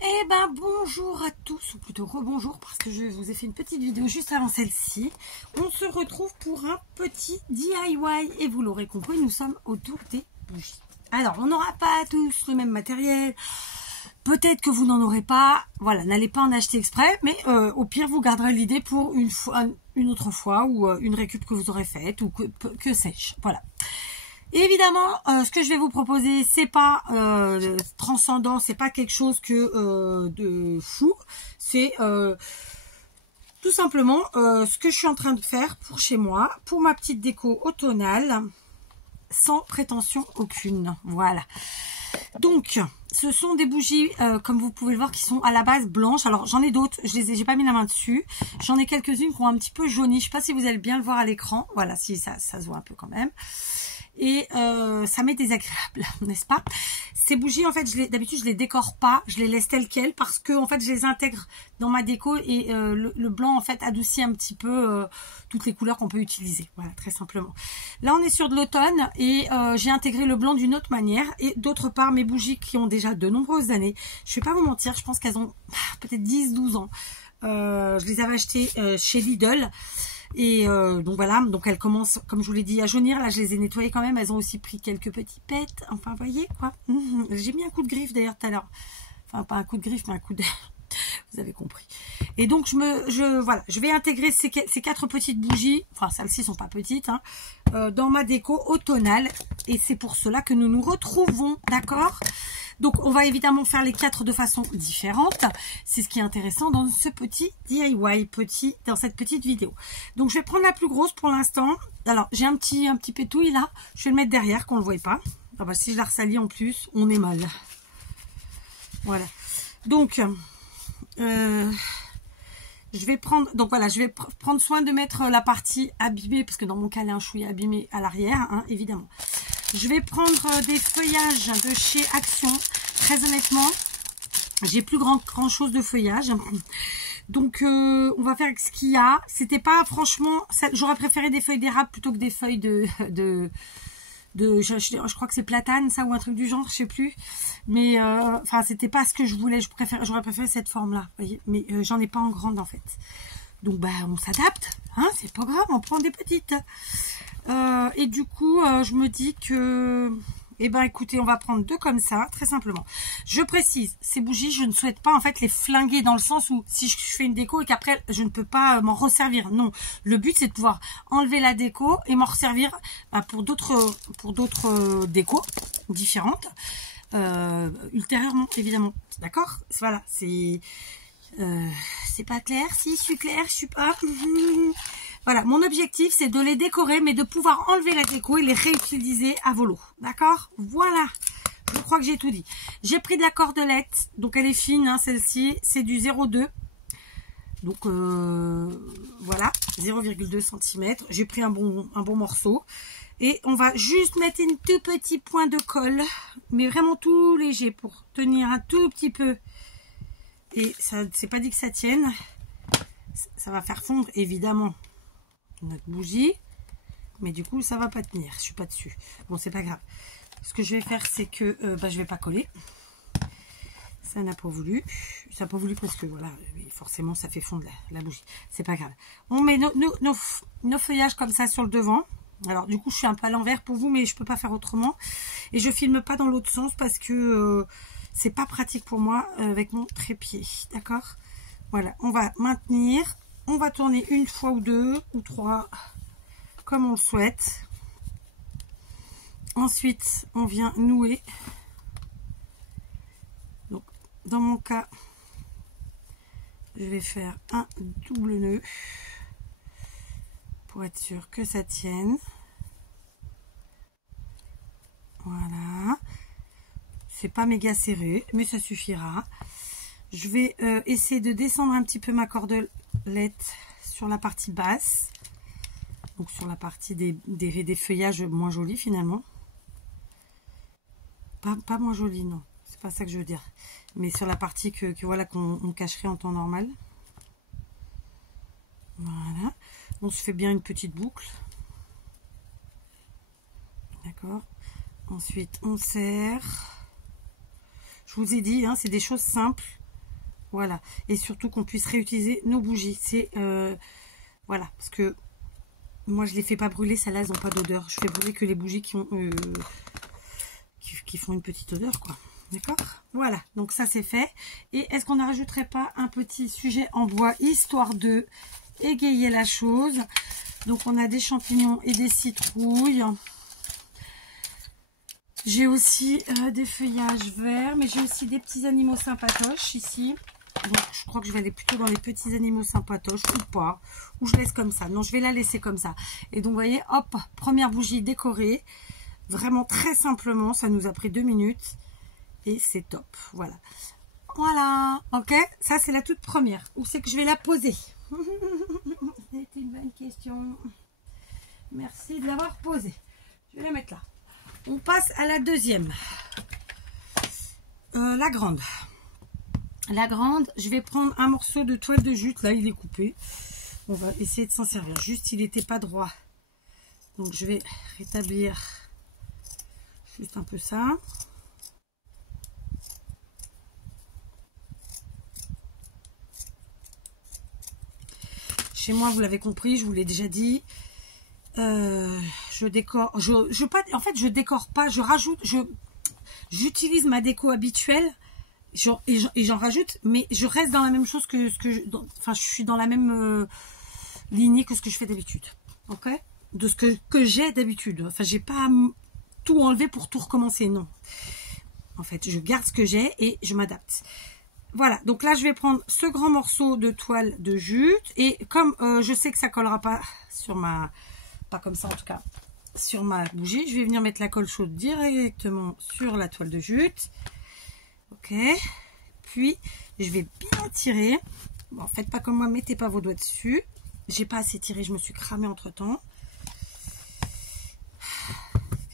Eh ben bonjour à tous, ou plutôt rebonjour parce que je vous ai fait une petite vidéo juste avant celle-ci. On se retrouve pour un petit DIY et vous l'aurez compris, nous sommes autour des bougies. Alors on n'aura pas tous le même matériel, peut-être que vous n'en aurez pas, voilà, n'allez pas en acheter exprès, mais au pire vous garderez l'idée pour une autre fois ou une récup que vous aurez faite ou que sais-je, voilà. Évidemment, ce que je vais vous proposer, c'est pas transcendant, c'est pas quelque chose que de fou. C'est tout simplement ce que je suis en train de faire pour chez moi, pour ma petite déco automnale, sans prétention aucune. Voilà. Donc, ce sont des bougies, comme vous pouvez le voir, qui sont à la base blanches. Alors, j'en ai d'autres, j'ai pas mis la main dessus. J'en ai quelques-unes qui ont un petit peu jauni. Je sais pas si vous allez bien le voir à l'écran. Voilà, si ça se voit un peu quand même. Et ça m'est désagréable, n'est-ce pas? Ces bougies, en fait, d'habitude, je les décore pas, je les laisse telles quelles parce que, en fait, je les intègre dans ma déco et le blanc, en fait, adoucit un petit peu toutes les couleurs qu'on peut utiliser. Voilà, très simplement. Là, on est sur de l'automne et j'ai intégré le blanc d'une autre manière. Et d'autre part, mes bougies qui ont déjà de nombreuses années, je vais pas vous mentir, je pense qu'elles ont peut-être 10-12 ans. Je les avais achetées chez Lidl. Et donc voilà, donc elles commencent, comme je vous l'ai dit, à jaunir. Là, je les ai nettoyées quand même. Elles ont aussi pris quelques petits pets. Enfin, vous voyez quoi. J'ai mis un coup de griffe d'ailleurs tout à l'heure. Enfin, pas un coup de griffe, mais un coup de... Vous avez compris. Et donc, voilà, je vais intégrer ces 4 petites bougies. Enfin, celles-ci sont pas petites, hein, dans ma déco automnale. Et c'est pour cela que nous nous retrouvons, d'accord ? Donc, on va évidemment faire les 4 de façon différente. C'est ce qui est intéressant dans ce petit DIY, dans cette petite vidéo. Donc, je vais prendre la plus grosse pour l'instant. Alors, j'ai un petit pétouille là. Je vais le mettre derrière, qu'on ne le voit pas. Ah bah, si je la ressalis en plus, on est mal. Voilà. Donc, je vais prendre, donc voilà, je vais prendre soin de mettre la partie abîmée, parce que dans mon cas, elle est un chouïa abîmée à l'arrière, hein, évidemment. Je vais prendre des feuillages de chez Action. Très honnêtement, j'ai plus grand chose de feuillage. Donc, on va faire avec ce qu'il y a. C'était pas, franchement, j'aurais préféré des feuilles d'érable plutôt que des feuilles je crois que c'est platane, ça, ou un truc du genre, je sais plus. Mais, enfin, c'était pas ce que je voulais. J'aurais préféré cette forme-là, voyez. Mais j'en ai pas en grande, en fait. Donc, bah, on s'adapte, hein, c'est pas grave, on prend des petites. Et du coup, je me dis que, eh ben, écoutez, on va prendre 2 comme ça, très simplement. Je précise, ces bougies, je ne souhaite pas, en fait, les flinguer dans le sens où, si je fais une déco et qu'après, je ne peux pas m'en resservir. Non, le but, c'est de pouvoir enlever la déco et m'en resservir pour d'autres décos différentes, ultérieurement, évidemment. D'accord? Voilà, c'est pas clair. Si, je suis claire, je suis pas... Voilà, mon objectif, c'est de les décorer, mais de pouvoir enlever la déco et les réutiliser à volo. D'accord? Voilà. Je crois que j'ai tout dit. J'ai pris de la cordelette, donc elle est fine, hein, celle-ci. C'est du 0,2. Donc, voilà, 0,2 cm. J'ai pris un bon morceau. Et on va juste mettre un tout petit point de colle, mais vraiment tout léger pour tenir un tout petit peu. Et ça, c'est pas dit que ça tienne. Ça va faire fondre, évidemment, notre bougie, mais du coup ça va pas tenir, je suis pas dessus. Bon, c'est pas grave, ce que je vais faire, c'est que je vais pas coller, ça n'a pas voulu, parce que voilà, forcément ça fait fondre la bougie. C'est pas grave, on met nos feuillages comme ça sur le devant. Alors du coup je suis un peu à l'envers pour vous, mais je peux pas faire autrement, et je filme pas dans l'autre sens parce que c'est pas pratique pour moi avec mon trépied. D'accord, voilà, on va maintenir. On va tourner une fois ou 2 ou 3, comme on le souhaite. Ensuite, on vient nouer. Donc, dans mon cas, je vais faire un double nœud pour être sûr que ça tienne. Voilà. C'est pas méga serré, mais ça suffira. Je vais essayer de descendre un petit peu ma cordelette sur la partie basse, donc sur la partie des feuillages moins jolis finalement, pas moins jolis, non, c'est pas ça que je veux dire, mais sur la partie voilà, qu'on cacherait en temps normal. Voilà, on se fait bien une petite boucle, d'accord. Ensuite on serre. Je vous ai dit, hein, c'est des choses simples. Voilà. Et surtout qu'on puisse réutiliser nos bougies. C'est voilà, parce que moi je les fais pas brûler, celles-là elles n'ont pas d'odeur. Je fais brûler que les bougies qui ont qui font une petite odeur, quoi. D'accord? Voilà, donc ça c'est fait. Et est-ce qu'on ne rajouterait pas un petit sujet en bois, histoire de égayer la chose? Donc on a des champignons et des citrouilles. J'ai aussi des feuillages verts, mais j'ai aussi des petits animaux sympatoches ici. Donc je crois que je vais aller plutôt dans les petits animaux sympatoches, ou pas, ou je laisse comme ça. Non, je vais la laisser comme ça. Et donc vous voyez, hop, première bougie décorée. Vraiment très simplement, ça nous a pris 2 minutes. Et c'est top, voilà. Voilà, ok, ça c'est la toute première. Où c'est que je vais la poser? C'est une bonne question. Merci de l'avoir posée. Je vais la mettre là. On passe à la deuxième. La grande. La grande, je vais prendre un morceau de toile de jute. Là, il est coupé. On va essayer de s'en servir. Juste, il n'était pas droit. Donc, je vais rétablir juste un peu ça. Chez moi, vous l'avez compris, je vous l'ai déjà dit. Je décore. En fait, je décore pas. Je rajoute. J'utilise ma déco habituelle. Et j'en rajoute, mais je reste dans la même chose que ce que enfin je suis dans la même lignée que ce que je fais d'habitude, ok, de ce que j'ai d'habitude. Enfin, j'ai pas tout enlevé pour tout recommencer, non. En fait, je garde ce que j'ai et je m'adapte. Voilà, donc là je vais prendre ce grand morceau de toile de jute, et comme je sais que ça collera pas sur ma, pas comme ça en tout cas, sur ma bougie, je vais venir mettre la colle chaude directement sur la toile de jute. Ok, puis je vais bien tirer. Bon, faites pas comme moi, mettez pas vos doigts dessus. J'ai pas assez tiré, je me suis cramée entre temps.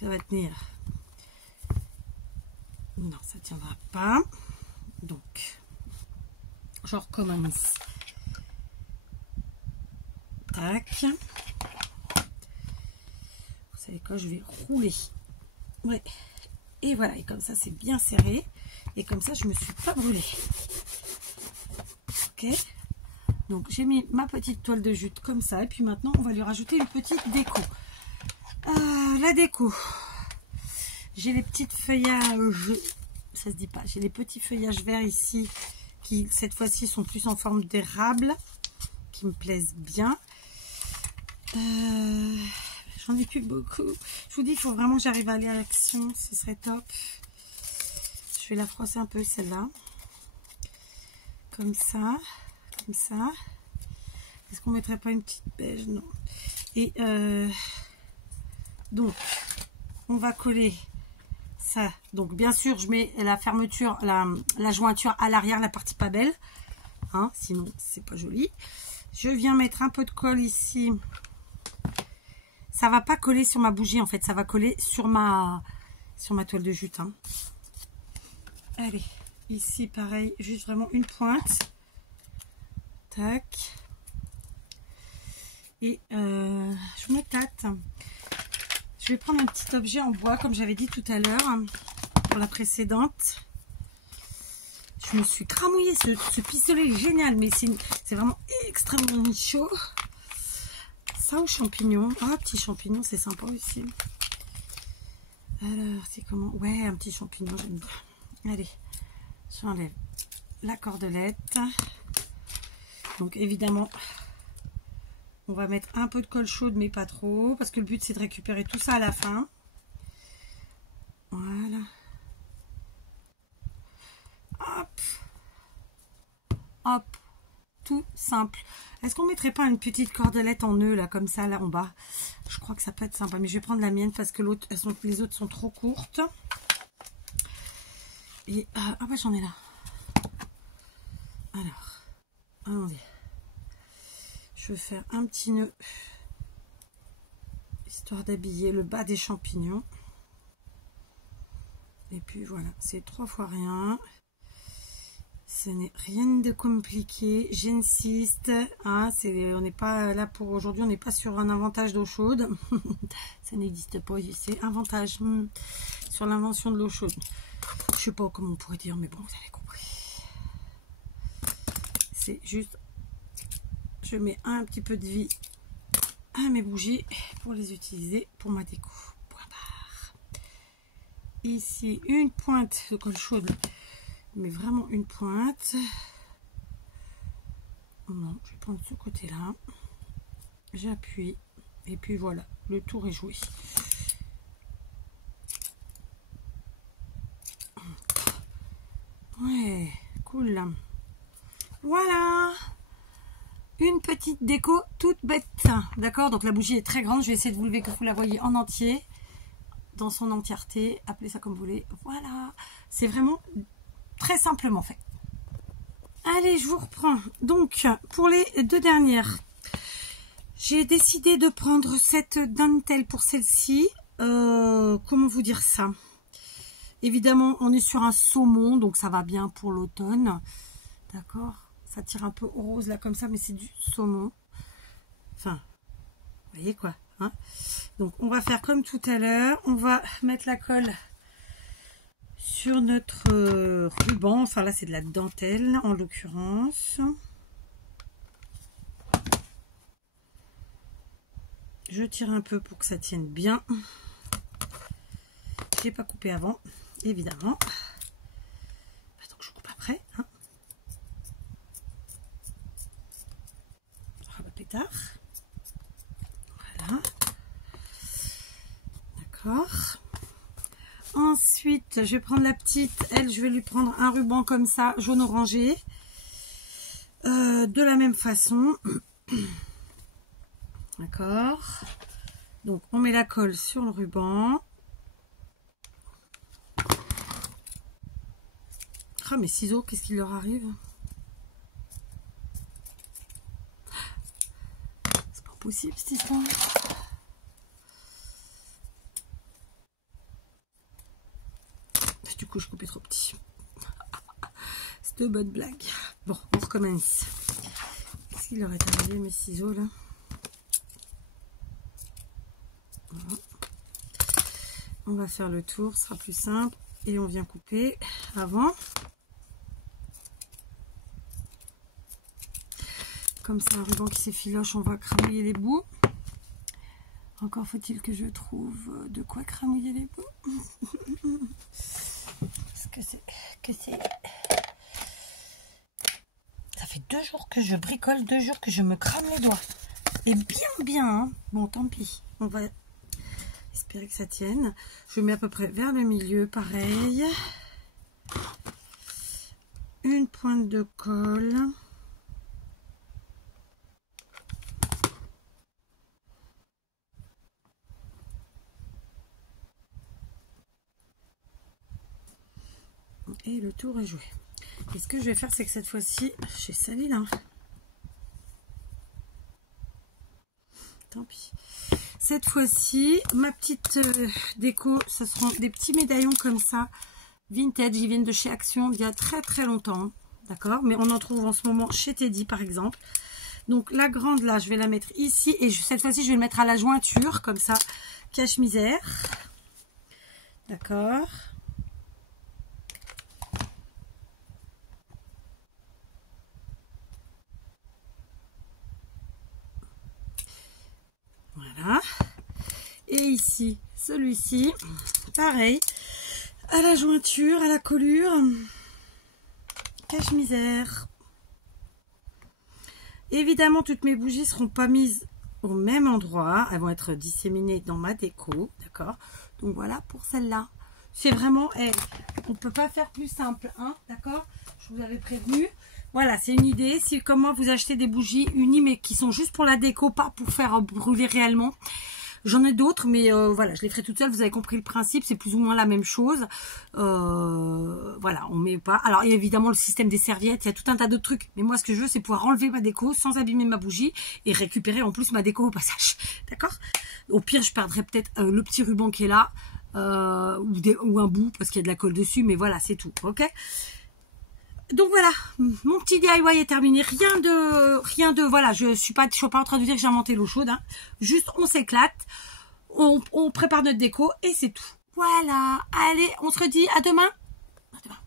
Ça va tenir. Non, ça tiendra pas. Donc, je recommence. Tac. Vous savez quoi, je vais rouler. Ouais. Et voilà, et comme ça c'est bien serré. Et comme ça, je me suis pas brûlée. Ok. Donc, j'ai mis ma petite toile de jute comme ça. Et puis maintenant, on va lui rajouter une petite déco. La déco. J'ai les petites feuillages. Ça se dit pas. J'ai les petits feuillages verts ici. Qui, cette fois-ci, sont plus en forme d'érable. Qui me plaisent bien. J'en ai plus beaucoup. Je vous dis, il faut vraiment que j'arrive à aller à l'action. Ce serait top. Je vais la froisser un peu celle-là. Comme ça. Comme ça. Est-ce qu'on ne mettrait pas une petite beige? Non. Et donc, on va coller ça. Donc, bien sûr, je mets la fermeture, la jointure à l'arrière, la partie pas belle. Hein, sinon, c'est pas joli. Je viens mettre un peu de colle ici. Ça va pas coller sur ma bougie, en fait. Ça va coller sur ma toile de jute. Hein. Allez, ici pareil, juste vraiment une pointe. Tac. Et je me tâte. Je vais prendre un petit objet en bois, comme j'avais dit tout à l'heure, pour la précédente. Je me suis cramouillée, ce pistolet est génial, mais c'est vraiment extrêmement chaud. Ça aux champignons. Ah, petit champignon, c'est sympa aussi. Alors, c'est comment? Ouais, un petit champignon, j'aime bien. Allez, j'enlève la cordelette. Donc évidemment, on va mettre un peu de colle chaude, mais pas trop, parce que le but c'est de récupérer tout ça à la fin. Voilà. Hop. Hop. Tout simple. Est-ce qu'on mettrait pas une petite cordelette en nœud là, comme ça, là en bas? Je crois que ça peut être sympa, mais je vais prendre la mienne parce que les autres sont trop courtes. Et ah bah j'en ai là. Alors, allons-y. Je vais faire un petit nœud histoire d'habiller le bas des champignons. Et puis voilà, c'est 3 fois rien. Ce n'est rien de compliqué, j'insiste. Hein, on n'est pas là pour aujourd'hui, on n'est pas sur un inventage d'eau chaude. Ça n'existe pas, c'est inventage sur l'invention de l'eau chaude. Je sais pas comment on pourrait dire, mais bon, vous avez compris. c'est juste, je mets un petit peu de vie à mes bougies pour les utiliser pour ma déco. Point barre. Ici, une pointe de colle chaude, mais vraiment une pointe. Non, je vais prendre ce côté-là. J'appuie. Et puis voilà, le tour est joué. Ouais, cool. Voilà. Une petite déco toute bête. D'accord, donc la bougie est très grande. Je vais essayer de vous lever que vous la voyez en entier. Dans son entièreté. Appelez ça comme vous voulez. Voilà. C'est vraiment très simplement fait. Allez, je vous reprends. Donc, pour les deux dernières, j'ai décidé de prendre cette dentelle pour celle-ci. Comment vous dire ça? Évidemment, on est sur un saumon, donc ça va bien pour l'automne. D'accord? Ça tire un peu au rose là comme ça, mais c'est du saumon. Enfin, vous voyez quoi, hein? Donc, on va faire comme tout à l'heure. On va mettre la colle sur notre ruban. Enfin, là, c'est de la dentelle en l'occurrence. Je tire un peu pour que ça tienne bien. Je n'ai pas coupé avant, évidemment. Donc je coupe après. Hein. Ah bah pétard. Voilà. D'accord. Ensuite, je vais prendre la petite. Elle, je vais lui prendre un ruban comme ça, jaune orangé. De la même façon. D'accord. Donc, on met la colle sur le ruban. Ah, mes ciseaux, qu'est-ce qui leur arrive? C'est pas possible, cette histoire. Du coup, je coupais trop petit. C'est de bonne blague. Bon, on recommence. Qu'est-ce qu'il leur est arrivé, mes ciseaux, là? Voilà. On va faire le tour, ce sera plus simple. Et on vient couper avant. Comme ça, un ruban qui s'effiloche, on va cramouiller les bouts. Encore faut-il que je trouve de quoi cramouiller les bouts. Que c'est... Ça fait 2 jours que je bricole, 2 jours que je me crame les doigts. Et bien, hein. Bon, tant pis. On va espérer que ça tienne. Je mets à peu près vers le milieu, pareil. Une pointe de colle. Et le tour est joué. Et ce que je vais faire, c'est que cette fois-ci, j'ai sali là. Tant pis. Cette fois-ci, ma petite déco, ce seront des petits médaillons comme ça, vintage. Ils viennent de chez Action il y a très très longtemps. D'accord? Mais on en trouve en ce moment chez Teddy par exemple. Donc la grande là, je vais la mettre ici. Et cette fois-ci, je vais le mettre à la jointure, comme ça, cache-misère. D'accord? Voilà. Et ici, celui-ci, pareil, à la jointure, à la collure, cache-misère. Évidemment, toutes mes bougies ne seront pas mises au même endroit. Elles vont être disséminées dans ma déco, d'accord? Donc voilà pour celle-là. C'est vraiment, on ne peut pas faire plus simple, hein, d'accord? Je vous avais prévenu. Voilà, c'est une idée. Si comme moi, vous achetez des bougies unies, mais qui sont juste pour la déco, pas pour faire brûler réellement. J'en ai d'autres, mais voilà, je les ferai toute seule. Vous avez compris le principe, c'est plus ou moins la même chose. Voilà, on met pas. Alors, il y a évidemment le système des serviettes, il y a tout un tas d'autres trucs. Mais moi, ce que je veux, c'est pouvoir enlever ma déco sans abîmer ma bougie et récupérer en plus ma déco au passage. D'accord? Au pire, je perdrai peut-être le petit ruban qui est là ou un bout parce qu'il y a de la colle dessus, mais voilà, c'est tout. Ok? Donc voilà, mon petit DIY est terminé. Rien de, voilà, je suis pas en train de dire que j'ai inventé l'eau chaude, hein. Juste, on s'éclate, on prépare notre déco et c'est tout. Voilà, allez, on se redit à demain. À demain.